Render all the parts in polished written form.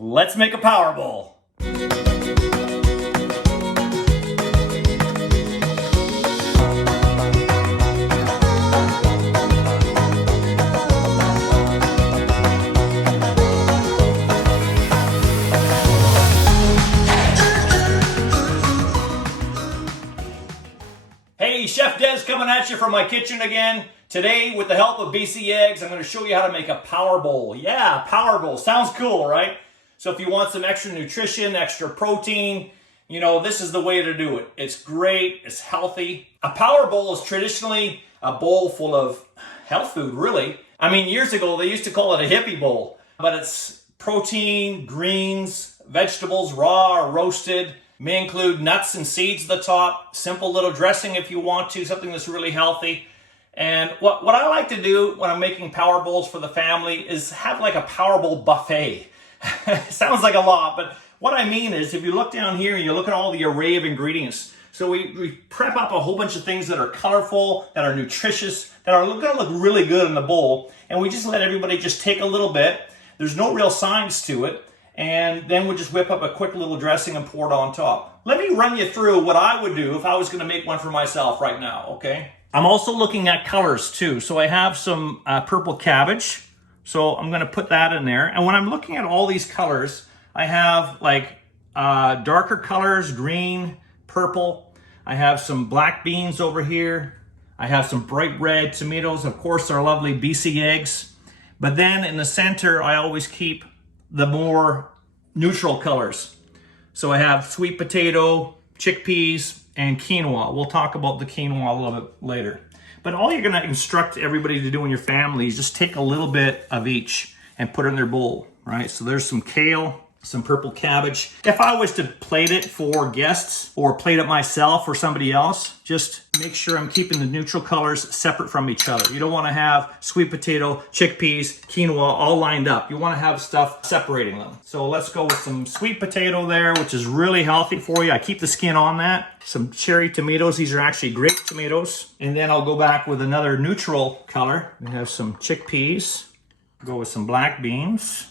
Let's make a power bowl. Hey, Chef Des coming at you from my kitchen again. Today, with the help of BC Eggs, I'm going to show you how to make a power bowl. Yeah, power bowl. Sounds cool, right? So if you want some extra nutrition, extra protein, you know, this is the way to do it. It's great. It's healthy. A power bowl is traditionally a bowl full of health food, really. I mean, years ago, they used to call it a hippie bowl, but it's protein, greens, vegetables, raw or roasted. May include nuts and seeds at the top, simple little dressing if you want to, something that's really healthy. And what I like to do when I'm making power bowls for the family is have like a power bowl buffet. Sounds like a lot, but what I mean is if you look down here and you look at all the array of ingredients, so we prep up a whole bunch of things that are colorful, that are nutritious, that are going to look really good in the bowl, and we just let everybody just take a little bit. There's no real science to it. And then we'll just whip up a quick little dressing and pour it on top. Let me run you through what I would do if I was going to make one for myself right now, okay? I'm also looking at colors too. So I have some purple cabbage. So I'm going to put that in there. And when I'm looking at all these colors, I have like darker colors, green, purple. I have some black beans over here. I have some bright red tomatoes. Of course, our lovely BC eggs. But then in the center, I always keep the more neutral colors. So I have sweet potato, chickpeas, and quinoa. We'll talk about the quinoa a little bit later. But all you're gonna instruct everybody to do in your family is just take a little bit of each and put it in their bowl, right? So there's some kale, some purple cabbage. If I was to plate it for guests or plate it myself or somebody else, just make sure I'm keeping the neutral colors separate from each other. You don't want to have sweet potato, chickpeas, quinoa all lined up. You want to have stuff separating them. So let's go with some sweet potato there, which is really healthy for you. I keep the skin on that. Some cherry tomatoes. These are actually grape tomatoes. And then I'll go back with another neutral color. We have some chickpeas. Go with some black beans.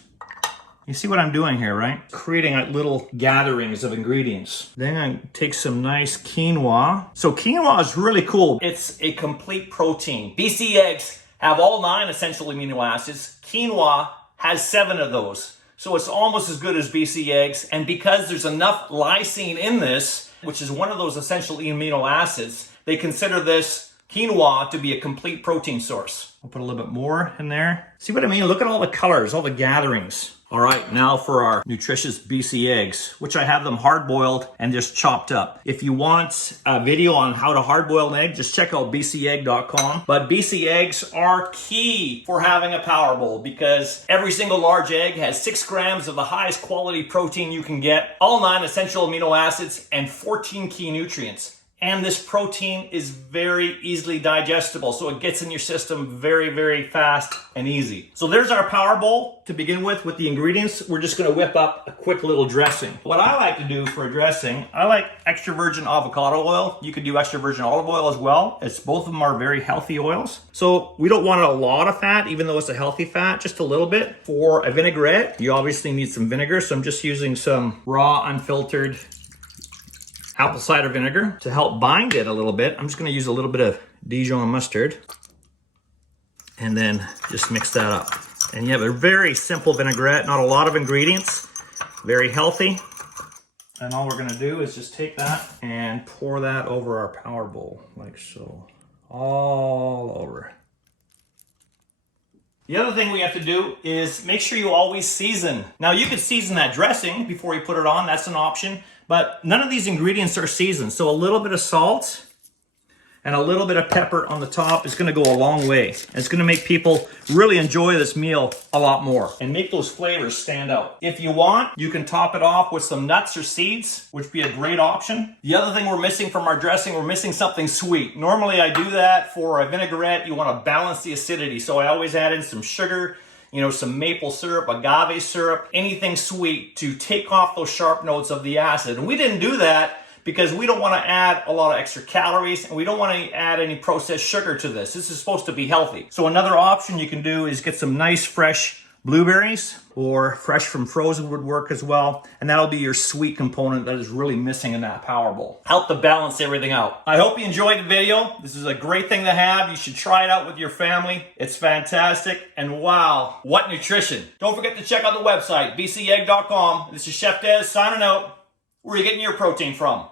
You see what I'm doing here, right? Creating like little gatherings of ingredients. Then I take some nice quinoa. So quinoa is really cool. It's a complete protein. BC eggs have all 9 essential amino acids. Quinoa has 7 of those. So it's almost as good as BC eggs. And because there's enough lysine in this, which is one of those essential amino acids, they consider this quinoa to be a complete protein source. I'll put a little bit more in there. See what I mean? Look at all the colors, all the gatherings. All right, now for our nutritious BC eggs, which I have them hard-boiled and just chopped up. If you want a video on how to hard-boil an egg, just check out bcegg.com. But BC eggs are key for having a power bowl because every single large egg has 6 grams of the highest quality protein you can get, all 9 essential amino acids, and 14 key nutrients. And this protein is very easily digestible, so it gets in your system very, very fast and easy. So there's our power bowl to begin with the ingredients. We're just gonna whip up a quick little dressing. What I like to do for a dressing, I like extra virgin avocado oil. You could do extra virgin olive oil as well. Both of them are very healthy oils. So we don't want a lot of fat, even though it's a healthy fat, just a little bit. For a vinaigrette, you obviously need some vinegar, so I'm just using some raw, unfiltered apple cider vinegar to help bind it a little bit. I'm just gonna use a little bit of Dijon mustard and then just mix that up. And you have a very simple vinaigrette, not a lot of ingredients, very healthy. And all we're gonna do is just take that and pour that over our power bowl, like so, all over. The other thing we have to do is make sure you always season. Now you could season that dressing before you put it on, that's an option, but none of these ingredients are seasoned. So a little bit of salt and a little bit of pepper on the top is gonna go a long way. It's gonna make people really enjoy this meal a lot more and make those flavors stand out. If you want, you can top it off with some nuts or seeds, which would be a great option. The other thing we're missing from our dressing, we're missing something sweet. Normally I do that for a vinaigrette. You wanna balance the acidity. So I always add in some sugar, you know, some maple syrup, agave syrup, anything sweet to take off those sharp notes of the acid. And we didn't do that because we don't want to add a lot of extra calories and we don't want to add any processed sugar to this. This is supposed to be healthy. So another option you can do is get some nice fresh blueberries or fresh from frozen would work as well. And that'll be your sweet component that is really missing in that Power Bowl. Help to balance everything out. I hope you enjoyed the video. This is a great thing to have. You should try it out with your family. It's fantastic. And wow, what nutrition. Don't forget to check out the website, bcegg.com. This is Chef Des signing out. Where are you getting your protein from?